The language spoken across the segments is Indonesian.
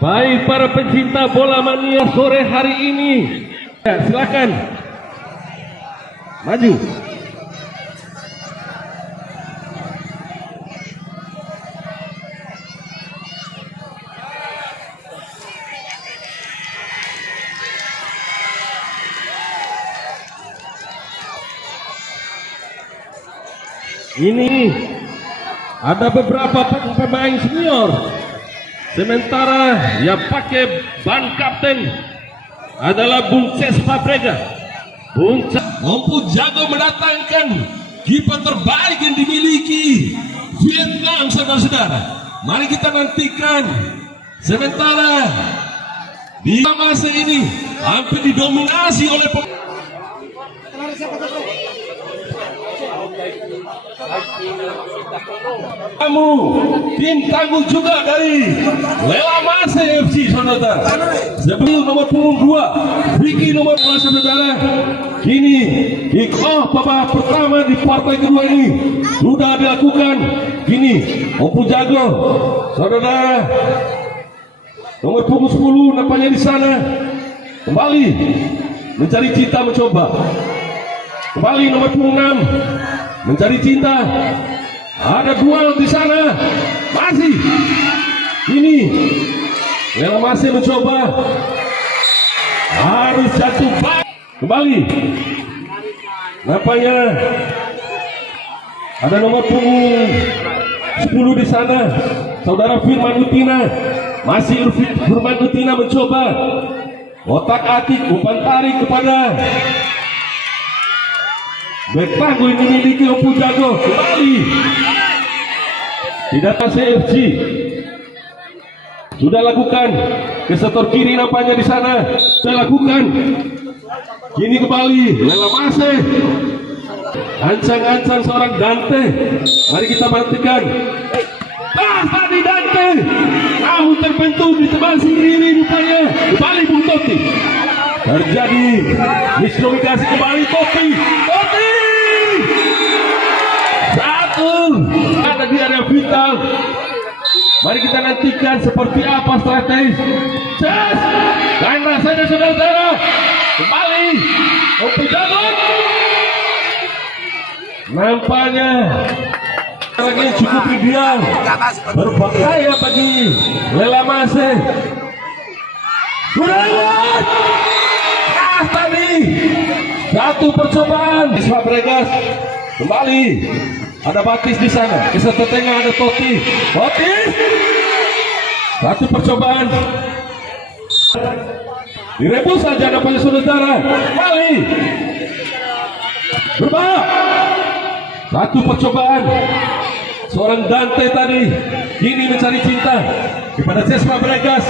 Baik para pencinta bola mania sore hari ini, ya, silakan maju. Ini ada beberapa pemain senior. Sementara yang pakai ban kapten adalah Bung Ces Fabregas. Bung Ces mampu jago mendatangkan kiper terbaik yang dimiliki Vietnam, saudara-saudara. Mari kita nantikan. Sementara di masa ini hampir didominasi oleh kamu tim tangguh juga dari Lela Mase FC, saudara. Sebelum nomor punggung 2 Vicky nomor 2, saudara. Kini kick off babak pertama di partai kedua ini sudah dilakukan. Kini Opu Jago, saudara, nomor punggung 10 nampaknya di sana kembali mencari cinta, mencoba kembali nomor punggung 6 mencari cinta. Ada duel di sana. Masih ini Lela masih mencoba, harus jatuh kembali. Nampaknya ada nomor punggung 10 di sana, saudara Firman Utina. Masih Firman Utina mencoba otak-atik umpan tarik kepada bek tangguh yang dimiliki Opu Jago. Kembali tidak CFC sudah lakukan ke sektor kiri, nampaknya di sana sudah lakukan. Kini kembali Lela Mase, ancang-ancang seorang Dante. Mari kita perhatikan. Tadi Dante namun terbentuk di sebelah sini rupanya. Kembali Bung Toti, terjadi miskomunikasi. Kembali Toti ada di area vital. Mari kita nantikan seperti apa strategi. Dan rasanya saudara-saudara, kembali Opu Jago. Nampaknya lagi cukup ideal, berbahaya bagi Lela Mase. Sudah lewat. Tadi satu percobaan Fabregas. Kembali ada Batis di sana. Di sebelah tengah ada Toti. Batis. Satu percobaan. Direbus saja nampaknya saudara. Kembali. Berbahaya. Satu percobaan. Seorang Dante tadi kini mencari cinta kepada Ces Fabregas.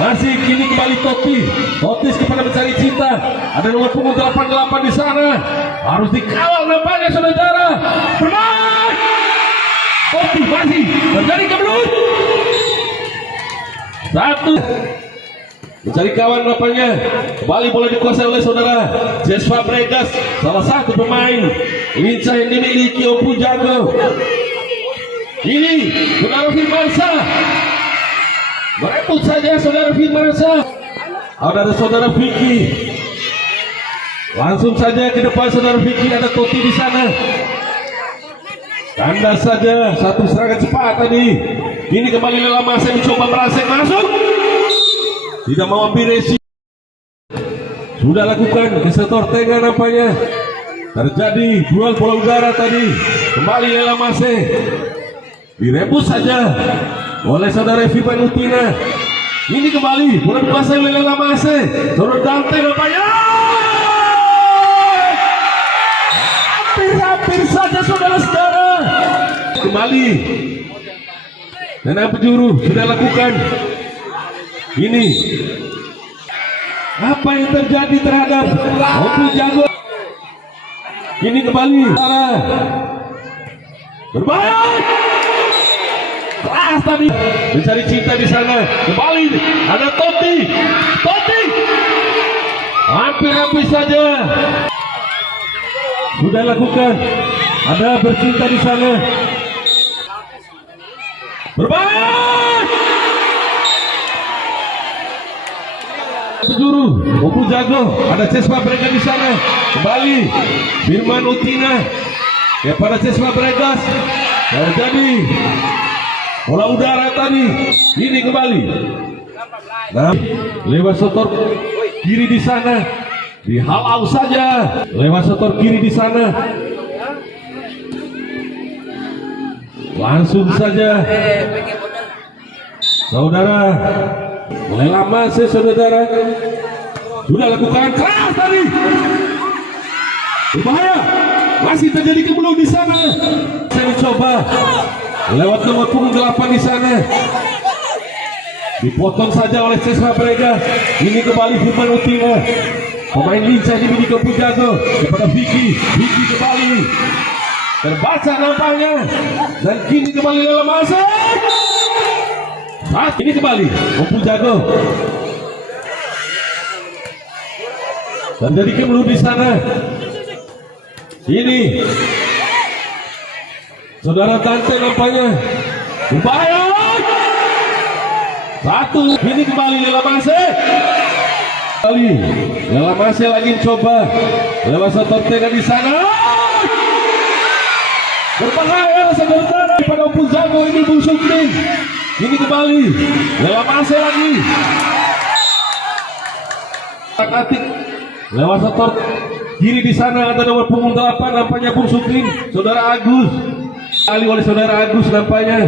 Masih kini kembali Toti. Totis kepada mencari cinta. Ada nomor punggung 88 di sana. Harus dikawal nampaknya saudara. Bermain. Toti masih terjadi kebelut. Satu. Mencari kawan nampaknya. Kembali bola dikuasai oleh saudara Ces Fabregas, salah satu pemain lincah yang dimiliki Opu Jago. Ini saudara Firmansyah. Merebut saja saudara Firmansyah. Ada saudara Vicky. Langsung saja ke depan saudara Vicky, ada Toti di sana. Kandas saja satu serangan cepat tadi. Ini kembali Lela Mase mencoba merasek masuk. Tidak mau ambil resiko. Sudah lakukan ke sektor tengah nampaknya. Terjadi duel bola udara tadi. Kembali Lela Mase. Direbus saja oleh saudara Firman Utina. Ini kembali bola dikuasai oleh Lela Mase. Saudara Dante nampaknya. Hampir saja saudara-saudara. Kembali dan penjuru sudah lakukan. Ini apa yang terjadi terhadap Opu Jago. Ini kembali berbahaya. Keras tadi mencari cinta di sana. Kembali ada Toti. Hampir saja sudah lakukan. Ada bercinta di sana. Berbahaya. penjuru Opu Jago, ada Cesma Brega di sana. Kembali Firman Utina kepada Cesma Bregas. Terjadi bola udara tadi. Ini kembali. Nah, lewat setor kiri di sana. Dihalau saja. Lewat setor kiri di sana. Langsung saja. Saudara, mulai lama saudara sudah lakukan keras tadi. Berbahaya, masih terjadi kemelut di sana. Saya coba lewat nomor punggung 8 di sana. Dipotong saja oleh Cesma Brega. Ini kembali Firman Utina. Pemain lincah dimiliki Opu Jago kepada Vicky. Vicky kembali. Terbaca nampaknya. Dan kini kembali dalam masa. Saat ini kembali Opu Jago. Terjadi kemelut di sana. Ini saudara Dante nampaknya berbahaya. Satu, ini kembali Lela Mase. Kembali Lela Mase lagi coba lewat setor tengah di sana. Berbahaya saudara pada Opu Jago ini busuk nih. Ini kembali Lela Mase lagi. Atik lewat setor kiri di sana ada nomor punggung 8 nampaknya Bung Sukrin. Saudara Agus kali oleh saudara Agus nampaknya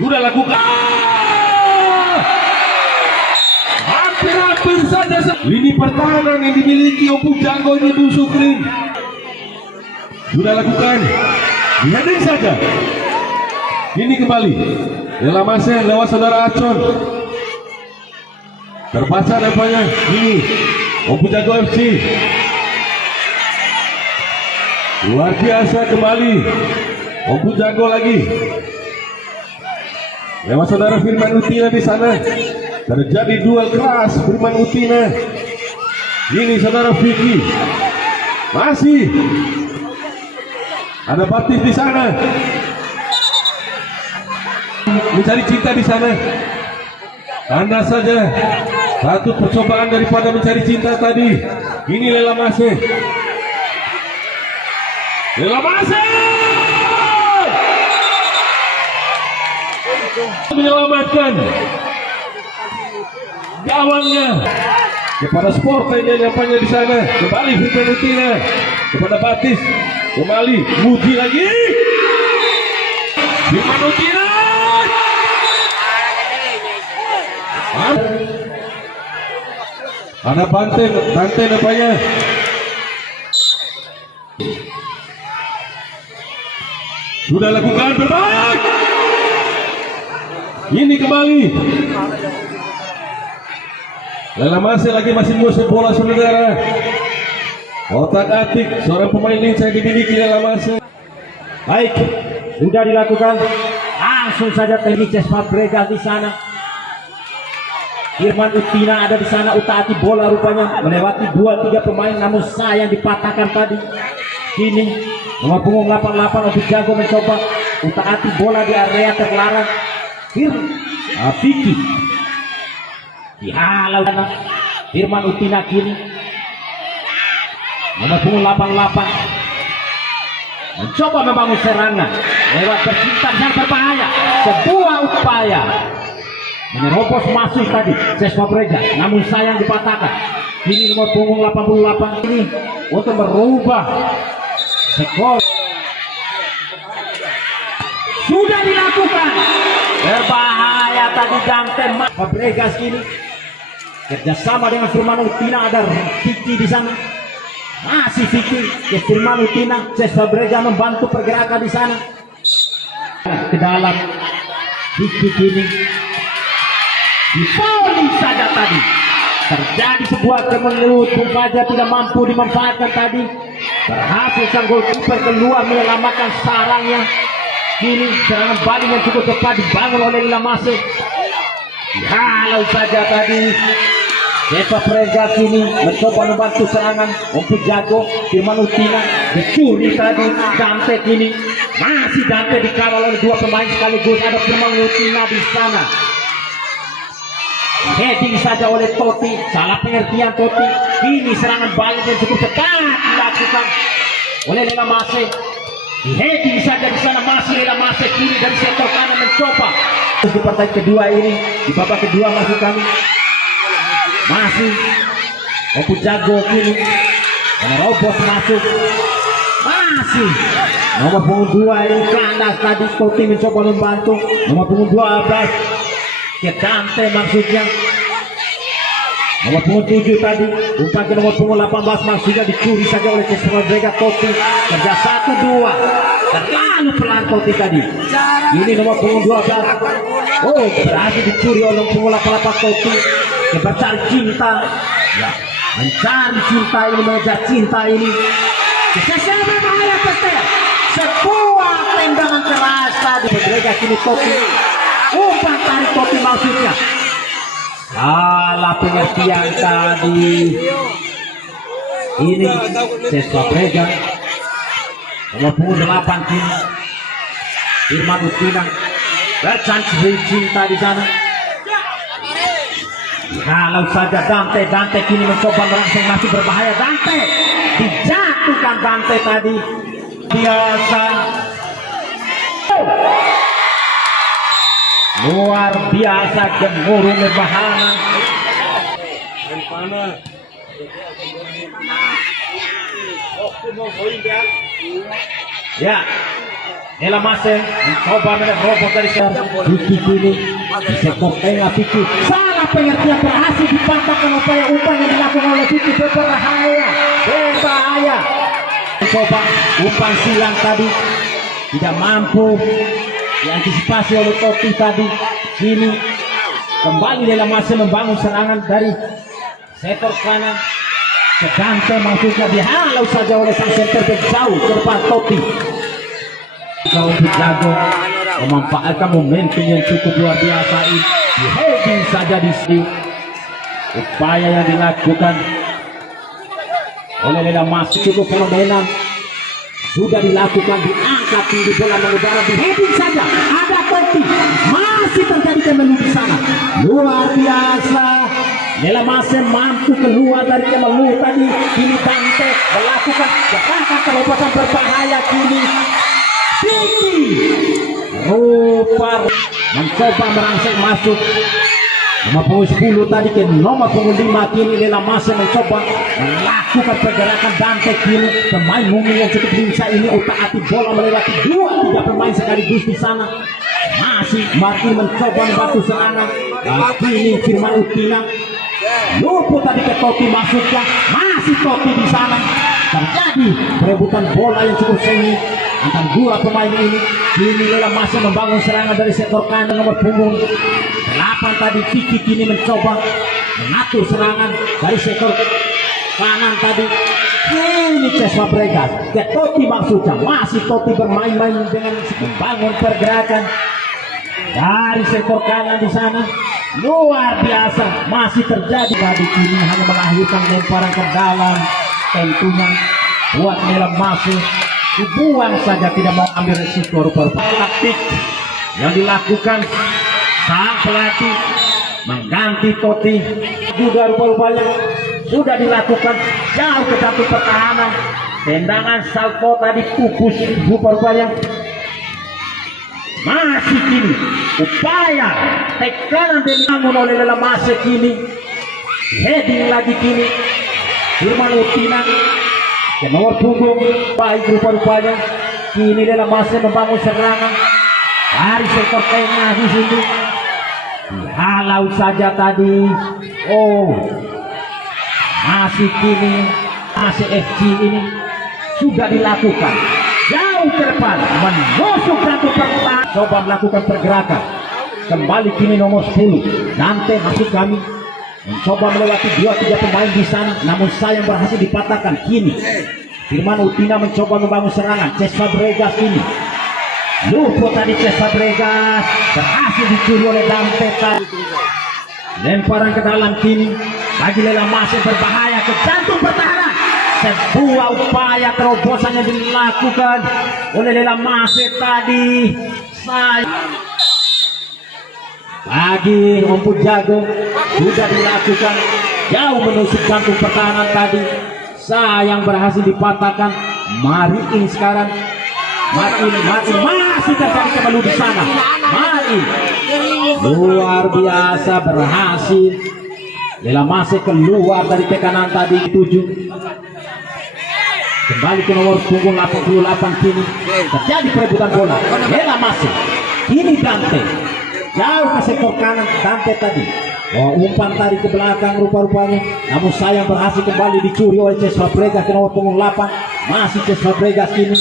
sudah lakukan. Hampir saja lini pertahanan yang dimiliki Opu Jago ini Bung Sukrin sudah lakukan. Heading saja. Ini kembali Lela Mase lewat saudara Acon. Terbaca nampaknya ini Opu Jago FC. Luar biasa kembali Opu Jago lagi. Lewat saudara Firman Utina di sana. Terjadi duel keras Firman Utina. Ini saudara Vicky. Masih ada Batis di sana. Mencari cinta di sana. Tanda saja satu percobaan daripada mencari cinta tadi. Ini Lela Mase. Lela Mase menyelamatkan gawangnya kepada Sportnya yang nampaknya di sana. Kembali Firman Utina kepada Batis. Kembali Muji lagi. Firman Utina. Ada Bante nampaknya. Sudah lakukan berbahaya. Ini kembali Lela Mase lagi masih musuh bola saudara. Otak atik seorang pemain lincah dimiliki Lela Mase. Baik, sudah dilakukan. Langsung saja teknik Cesma Brega di sana. Firman Utina ada di sana, utak-atik bola rupanya melewati 2-3 pemain, namun sayang dipatahkan tadi. Kini nomor punggung 88 Opu Jago mencoba utak-atik bola di area terlarang. Vicky dihalau Firman Utina kini. Nomor punggung 88 mencoba membangun serangan lewat bercinta yang berbahaya. Sebuah upaya menerobos masuk tadi Cesma Brega, namun sayang dipatahkan. Ini nomor punggung 88 ini untuk merubah skor. Sudah dilakukan. Berbahaya tadi Dante Fabregas ini. Kerjasama dengan Firman Utina, ada Vicky di sana. Masih Vicky ke Firman Utina. Cesma Brega membantu pergerakan di sana. Ke dalam Vicky kini. Dipoling saja tadi. Terjadi sebuah kemelut. Bung Fajar tidak mampu dimanfaatkan tadi. Berhasil sang golkiper keluar menyelamatkan sarangnya. Kini serangan balik yang cukup tepat dibangun oleh Lela Mase. Dihalau saja tadi. Cesma Brega kini mencoba membantu serangan Opu Jago. Firman Utina dicuri tadi. Dante kini masih Dante dikawal oleh 2 pemain sekaligus. Ada Firman Utina di sana. Heading saja oleh Totti, salah pengertian Totti. Ini serangan balik yang cukup tepat dilakukan oleh Lela Mase. Heading saja di sana, masih Lela Mase kiri dari sektor kanan mencoba. Di partai kedua ini, di babak kedua masih kami masih Opu jago kini, menerobos masuk. Masih nomor punggung 2 ini kandas tadi. Totti mencoba membantu nomor punggung 12 ke Dante, maksudnya nomor punggung 7 tadi umpan ke nomor punggung 18, maksudnya dicuri saja oleh Fabregas. Totti kerja 1-2, terlalu pelan Totti tadi. Ini nomor punggung 12, oh berhasil dicuri oleh nomor punggung 88 Totti. Mencari cinta, ya, mencari cinta ini, mengejar cinta ini. Kesesnya berbahaya Peter. Sebuah tendangan keras tadi. Fabregas kini Totti. Umpan tarik Totti maksudnya. Salah pengertian tadi. Ini Fabregas. Nomor punggung 8 kini. Firman Utina bercansi cinta di sana. Kalau saja Dante kini mencoba merangsang, masih berbahaya Dante. Dijatuhkan Dante tadi. Biasa. Luar biasa gemuruh berbahana. Ya, Lela Mase mencoba menerobos dari Vicky kini di sektor tengah. Vicky salah pengertian, berhasil dipatahkan upaya yang dilakukan oleh Vicky. Berbahaya. Mencoba umpan silang tadi tidak mampu diantisipasi oleh Totti tadi. Kini kembali Lela Mase membangun serangan dari sektor kanan. Sedante maksudnya dihalau saja oleh sang center back jauh ke depan Totti. Kau jago memanfaatkan momentum yang cukup luar biasa ini. Heading saja di sini. Upaya yang dilakukan oleh Lela Mase cukup fenomenal. Sudah dilakukan, diangkat tinggi bola mengudara, di heading saja. Ada Totti, masih terjadi kemenangan di sana. Luar biasa. Lela Mase mampu keluar dari kemenangan tadi. Kini Dante melakukan gerakan terobosan berbahaya kini. Vicky rupa mencoba merangsek masuk nomor punggung 10 tadi ke nomor punggung 5 kini. Lela Mase mencoba melakukan pergerakan. Dante kini pemain mumi yang cukup lincah ini utak-atik bola melewati 2-3 pemain sekaligus di sana. Masih Martin mencoba membantu serangan. Kini Firman Utina luput tadi ke Totti maksudnya. Masih Totti di sana. Terjadi perebutan bola yang cukup sengit antara dua pemain ini. Kini Lela Mase membangun serangan dari sektor kanan nomor punggung 8 tadi. Vicky kini mencoba mengatur serangan dari sektor kanan tadi. Ini Fabregas ke Totti maksudnya. Masih Totti bermain-main dengan membangun pergerakan dari sektor kanan di sana. Luar biasa, masih terjadi tadi. Kini hanya melahirkan lemparan ke dalam, tentunya buat Lela Mase dibuang saja, tidak mau ambil resiko. Rupa-rupa taktik yang dilakukan sang pelatih mengganti Totti juga rupa-rupanya sudah dilakukan jauh ke satu pertahanan. Tendangan salto tadi pupus rupa-rupanya. Masih kini upaya tekanan dibangun oleh Lela Mase kini. Heading lagi kini Firman Utina ke nomor punggung baik rupa-rupanya. Kini Lela Mase membangun serangan dari sektor tengah di sini. Dihalau saja tadi. Oh, masih kini Mase FC ini sudah dilakukan jauh ke depan, menusuk satu pertahanan. Coba melakukan pergerakan kembali kini nomor 10 Dante masuk kami. Mencoba melewati 2-3 pemain di sana, namun sayang berhasil dipatahkan. Kini Firman Utina mencoba membangun serangan. Fabregas ini luput tadi. Fabregas berhasil dicuri oleh Dante tadi. Lemparan ke dalam kini bagi Lela Mase, berbahaya ke jantung pertahanan. Sebuah upaya terobosan yang dilakukan oleh Lela Mase tadi. Lagi Om Jago sudah dilakukan jauh menusuk jantung pertahanan tadi. Sayang berhasil dipatahkan. Mariin sekarang. Mariin masih terjadi kembali di sana. Mariin luar biasa berhasil. Lela masih keluar dari tekanan tadi 7. Kembali ke nomor punggung 88 kini. Terjadi perebutan bola. Lela masih. Kini Dante. Jauh ke sektor kanan Dante tadi. Umpan tadi ke belakang rupa-rupanya. Namun sayang berhasil kembali dicuri oleh Ces Fabregas ke nomor punggung 8. Masih Ces Fabregas kini.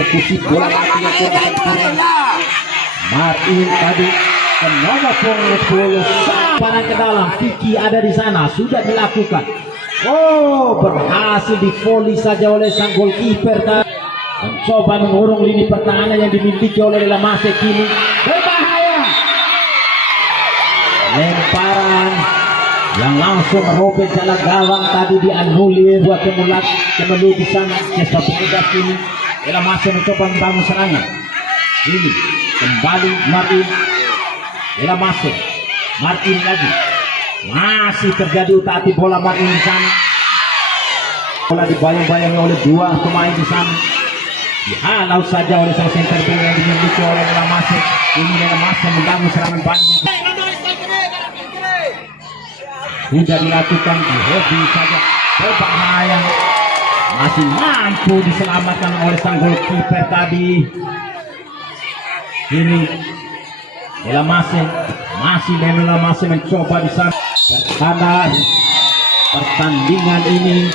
Eksekusi bola mati yang kurang. Martin tadi ke nomor punggung 10. Panan ke dalam. Vicky ada di sana. Sudah dilakukan. Berhasil di volley saja oleh sang goalkeeper tadi. Mencoba mengurung lini pertahanan yang dimiliki oleh Lela Masih kini. Berbahaya. Lemparan yang langsung merobek jalan gawang tadi dianulir buat kembali di sana. Ces Fabregas kini. Lela Masih mencoba membangun serangan. Ini kembali Martin. Lela Masih. Martin lagi. Masih terjadi utak-atik bola Martin di sana. Bola dibayang-bayangi oleh dua pemain di sana. Dihalau saja oleh sang center back yang dimiliki oleh Lela Masih. Ini Lela Masih membangun serangan banyak. Tidak dilakukan di hobi saja. Berbahaya. Masih mampu diselamatkan oleh sang goalkeeper tadi. Ini Lela Masih mencoba di sana. Karena pertandingan ini